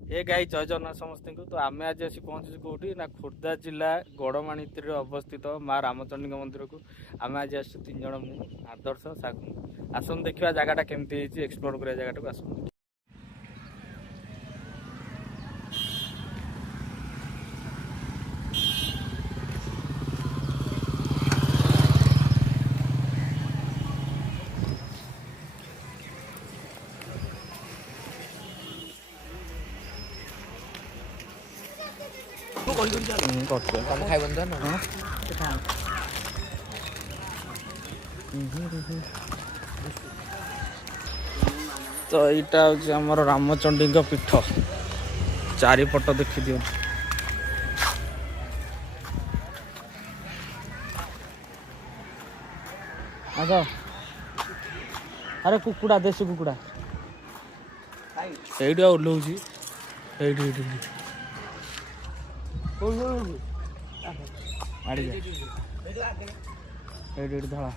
ए गाई जय जगन्नाथ समस्त को। तो आम आज आसी पहुँचु कौटी ना खोर्धा जिला गड़माणीती अवस्थित माँ रामचंडी मंदिर को आम आज आस 3 जन मु आदर्श सागु आसन देखा जगटा केमती एक्सप्लोर करा जगटा को आसन तो यहाँ हूँ आम रामचंडी पीठ चारिपट देखी दियो अच्छा अरे कुकुड़ा देशी कुकुड़ा ये ओह्लौच धड़ा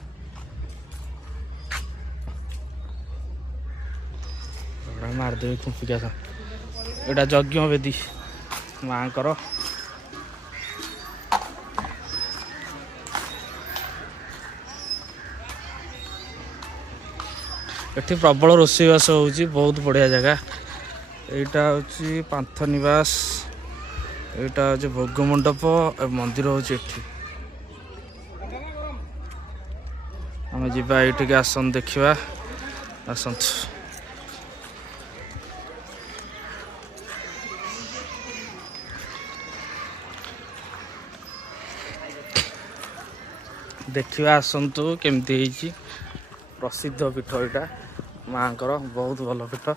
मारदेवी खुंपिका यहाँ यज्ञ वेदी माँ कर एठी प्रबल रोषेईवास होची बहुत बढ़िया जगह यहाँ हूँ पांथ निवास यहाँ हूँ भोग मंडप मंदिर होची एठी आम जीवा ये आसन देखा आसतु देखा आसतु केमती प्रसिद्ध पीठ यहाँ माँ को बहुत भल पीठ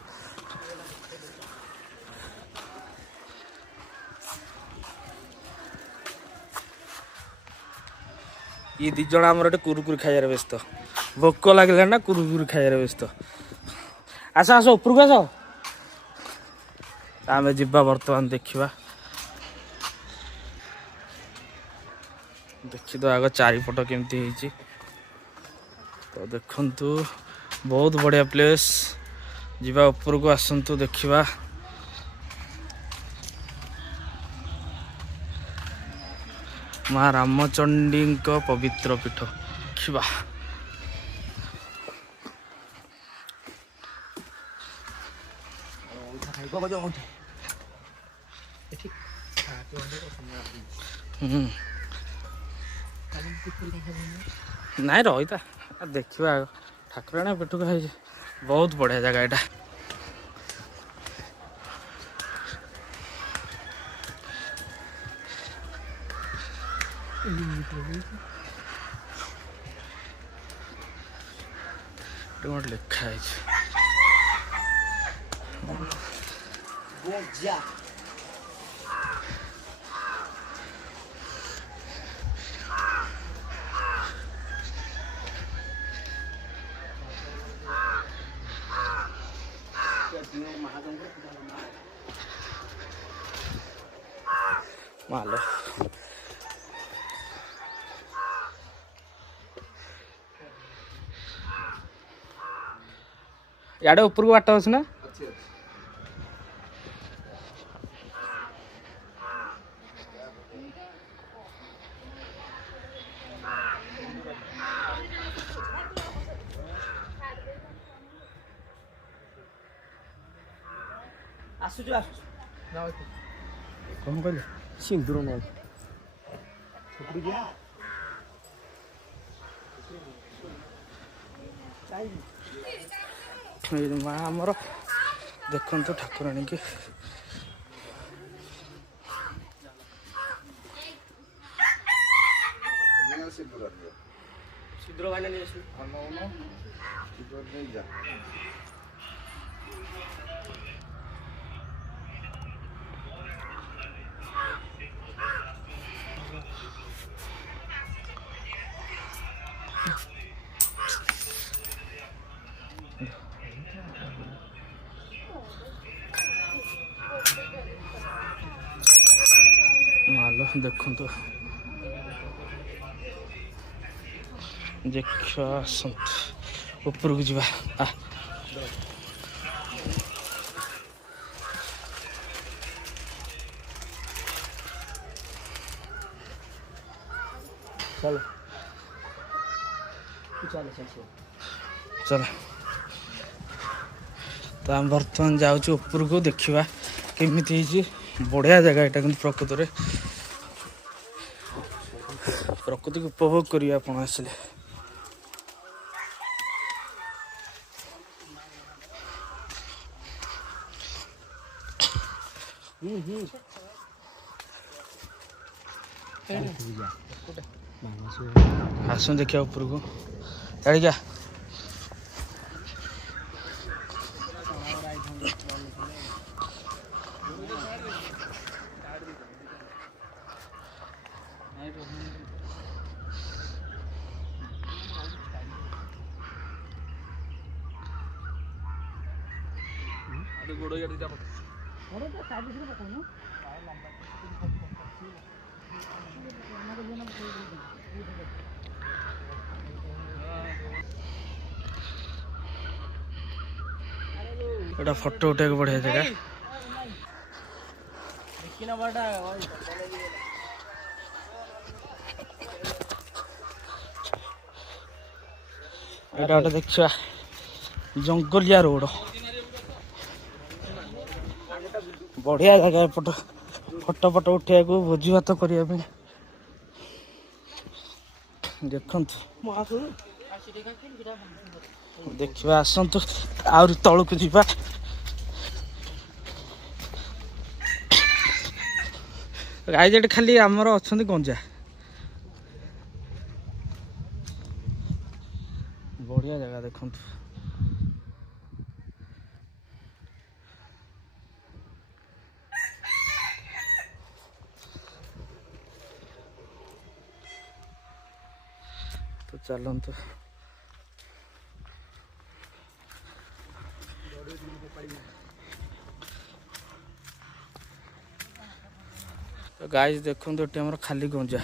ये दी जन आमर कुरकुरी खाइबार व्यस्त भोक लगे ना कुरकुरी खाइबार व्यस्त आस आस उपरको आस आम जा बर्तमान देखा देखी तो आग चारिपट केमती तो देखंतु बहुत बढ़िया प्लेस जीवा ऊपर को आसंतु देखिबा माँ रामचंडी पवित्र पीठ देखिबा नाई रही देखा ठाकुराणी पीठ को बहुत बढ़िया जगह यहाँ गोटे लिखा मालो याडे ऊपर को बाट अच्छे ना कौन कहले सिंदूर न माँ आमर देखु ठाकुराणी की सिद्धर भाई मालो देखु देखा ऊपर को जा चलो चलो चल तो आम बर्तमान जाऊँ ऊपर को देखा केमी बढ़िया जगह यहाँ कि प्रकृत में प्रकृति को उपभोग करिए आप आसिले आस देखिए ऊपर को क्या एटा फोटो उठा बढ़िया जगह एटा गोटे देखा जंगलिया रोड बढ़िया जगह फोटो फोटो फोटो उठा भोजी भात करने देखु देखा आसतु आहरी तलू जा गाई जे खाली आमर अच्छा गंजा बढ़िया जगह देखु तो चलतु तो गाइस देखो ये आम खाली गंजा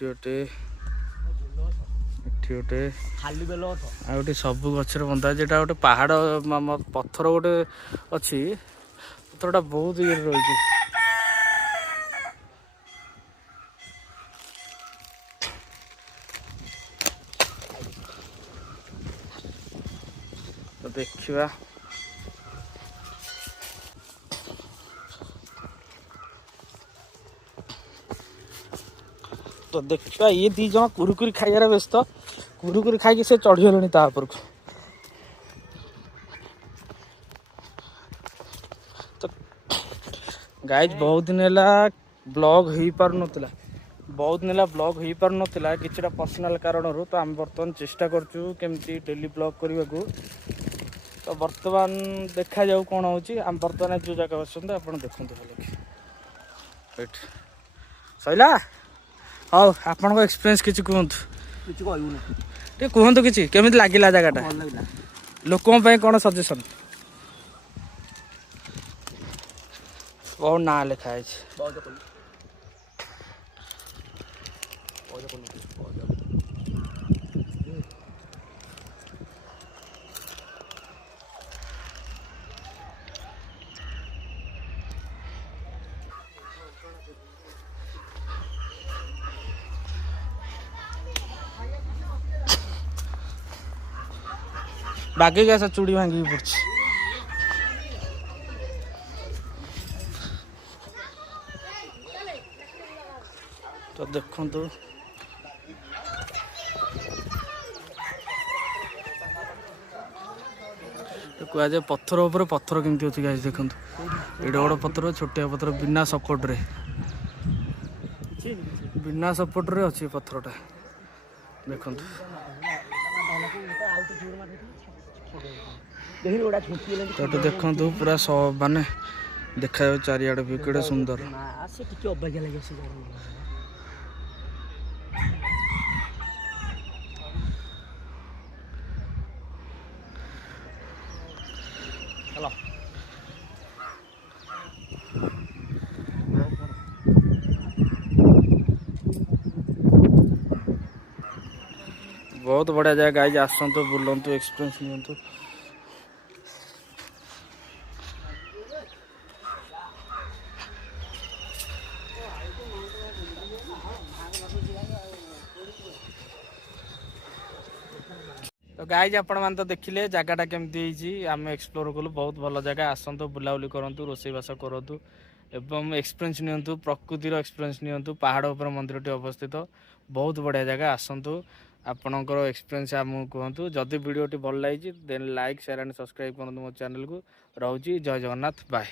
गोटे खाली बेल आ गोटे सब गचर बंधा जेटा गोटे पहाड़ पत्थर गोटे अच्छी पत्थरटा बहुत ये रही तो देखा तो देखा ये दी जमा कुरकुरी खाइबार व्यस्त कुरकुरी खाई से चढ़ीगले तापर को तो गाइज बहुत दिन है ब्लॉग हो पार नाला बहुत दिन है ब्लॉग हो पार नाला कि पर्सनाल कारण तो आम बर्तमान चेष्टा करचु केमती डेली ब्लॉग करने को तो बर्तमान देखा जाऊ कौन होम बर्तमान जो जगह आसते आप देखते भल सैला हाँ आपण एक्सपीरियंस किसी कहतु कहतु कि केमी लगे जगटा लोकों कौन सजेसन बहुत ना लिखाई बाकी कैसा चूड़ी भांगी पड़ी तो देखु कह जाए पत्थर उपर पत्थर केमती अच्छी गाइस देखो एडे बड़ पत्थर छोटिया पत्थर बिना सपोर्ट रे अच्छी पत्थरटा देखो तो देखु पूरा सब माने देखा चारिआडे भी केड़े सुंदर बहुत बढ़िया जगह गाइज आसतु बुलतु एक्सपीरियंस नियंतु तो गाइज आपण मैंने तो देखिले जगहटा केमती आम एक्सप्लोर कलु बहुत भल जगह आसतु बुलाबुली करूँ रोसईवास करूँ एवं एक्सपीरियंस नियंतु प्रकृतिर एक्सपीरियंस नियंतु पहाड़ उपर मंदिर अवस्थित बहुत बढ़िया जगह आसतु आपणकर एक्सपीरियंस आमको कहतु जदि वीडियो भल लगी then like share and subscribe करूँ मो चैनल को रोची जय जगन्नाथ बाय।